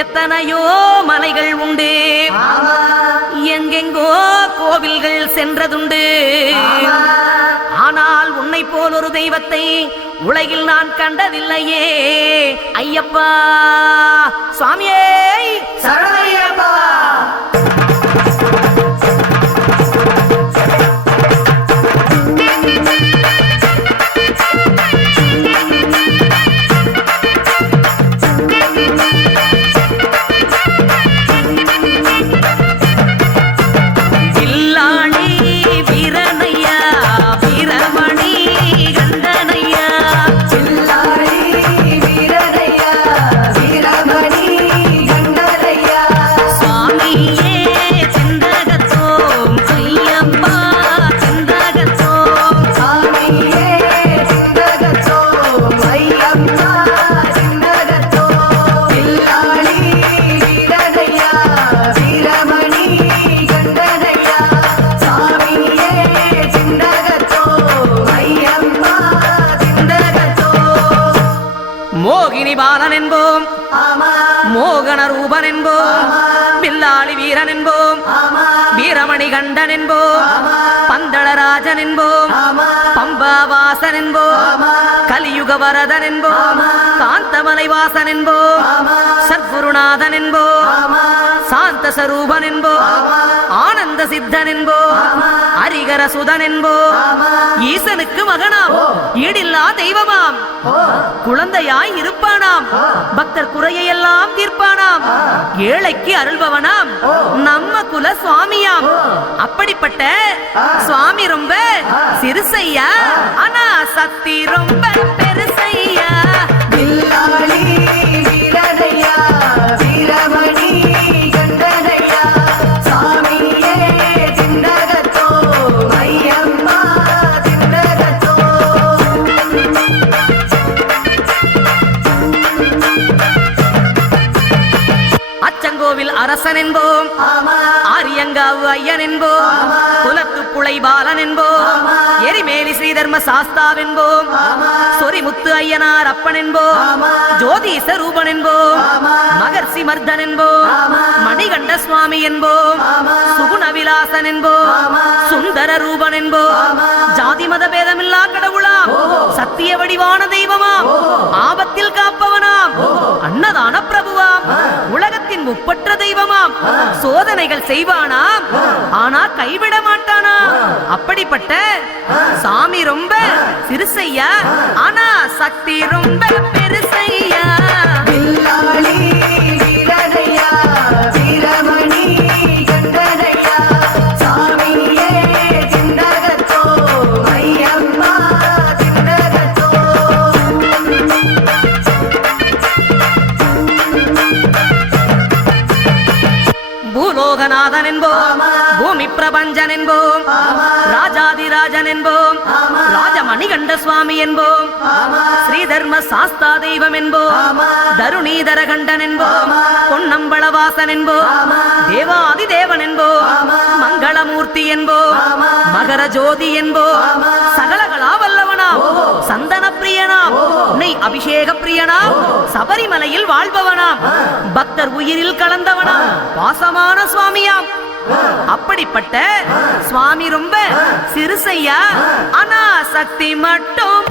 எத்தனையோ மலைகள் உண்டு. எங்கெங்கோ கோவில்கள் சென்றதுண்டு. ஆனால் உன்னை போல் ஒரு தெய்வத்தை உலகில் நான் கண்டதில்லையே. ஐயப்பா சுவாமியே. சரணையப்பா மோகினி பாலன் என்போம் மோகன ரூபன் என்போம் வில்லாளி வீரன் என்போம் வீரமணி கண்டன் என்போம் பந்தளராஜன் என்போம் பம்பாவாசன் என்போம் கலியுக வரதன் என்போம் காந்தமலை வாசன் என்போம் ஆமா சத்குருநாதன் என்போம் சாந்த சரூபன் என்போம் ஆனந்த சித்தன் என்போம் ஹரிகர சுதன் என்போம் ஈசனுக்கு மகனாம் ஈடில்லா தெய்வமாம் குழந்தையாய் இருப்பானாம் பக்தர் குறையெல்லாம் தீர்ப்பானாம் ஏழைக்கு அருள்பவனாம் நம்ம குல சுவாமியாம் பெருசையா? ஆனா சக்தி ரொம்ப பெருசையா? அரசன் என்போம் ஆரியங்காவு ஐயன் என்போம் குலத்து புலை பாலன் என்போம் எரிமேலி ஸ்ரீதர்ம சாஸ்தாவென்போம். சொரிமுத்து ஐயனார் அப்பன் என்போம் ஜோதி ரூபன் என்போம் மகர்ஷி மர்தன் என்போம் மணிகண்ட சுவாமி என்போம். சுகுண விலாசன் என்போம் சுந்தர ரூபன் என்போம் ஜாதி மத பேதமில்லா கடவுளாம். சத்திய வடிவான தெய்வமாம். ஆபத்தில் காப்பவனாம். அன்னதான பிரபுவாம். உலக உலகத்தின் முப்பற்ற தெய்வமாம். சோதனைகள் செய்வானாம் ஆனா கைவிட மாட்டானா? அப்படிப்பட்ட சாமி ரொம்ப சிறுசையா? ஆனா சக்தி ரொம்ப. பூலோகநாதன் என்போம் பூமி பிரபஞ்சன் என்போம் ராஜாதிராஜன் என்போம் ராஜமணிகண்ட சுவாமி என்போம் ஸ்ரீதர்ம சாஸ்தா தெய்வம் என்போம் தருணீதர கண்டன் என்போம் பொன்னம்பளவாசன் என்போம் தேவாதி தேவன் என்போம் மங்களமூர்த்தி என்போம் மகர ஜோதி என்போம் சகலகலா வல்லவனாம் சந்தன பிரியனாம் நெய் அபிஷேக பிரியனாம் சபரிமலையில் வாழ்பவனாம். பக்தர் உயிரில் கலந்தவனாம். பாசமான சுவாமியாம். அப்படிப்பட்ட சுவாமி ரொம்ப சிறுசையா ஆனா சக்தி மட்டும்